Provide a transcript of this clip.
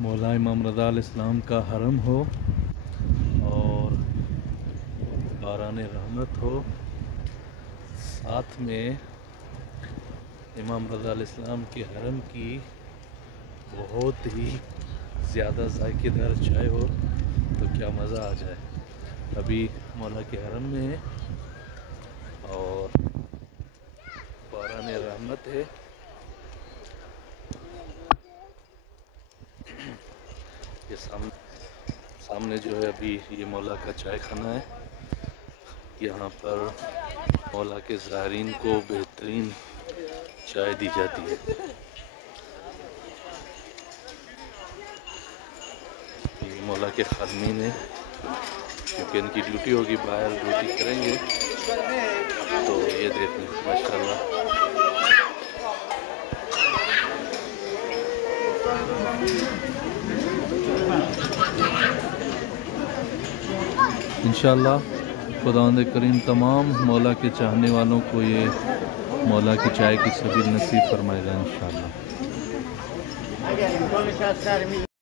मौला इमाम रज़ा अलैहिस्सलाम का हरम हो और बारान रहमत हो, साथ में इमाम रज़ा अलैहिस्सलाम के हरम की बहुत ही ज़्यादा जायकेदार चाय हो तो क्या मज़ा आ जाए। अभी मौला के हरम में है और बारान रहमत है। ये सामने जो है अभी ये मौला का चाय खाना है। यहाँ पर मौला के ज़ायरीन को बेहतरीन चाय दी जाती है। ये मौला के खादमीन है, क्योंकि इनकी ड्यूटी होगी, बाहर ड्यूटी करेंगे। तो ये देख लें माशाल्लाह। इंशाअल्लाह खुदावंद करीम तमाम मौला के चाहने वालों को ये मौला की चाय की सभी नसीब फरमाएगा इंशाअल्लाह।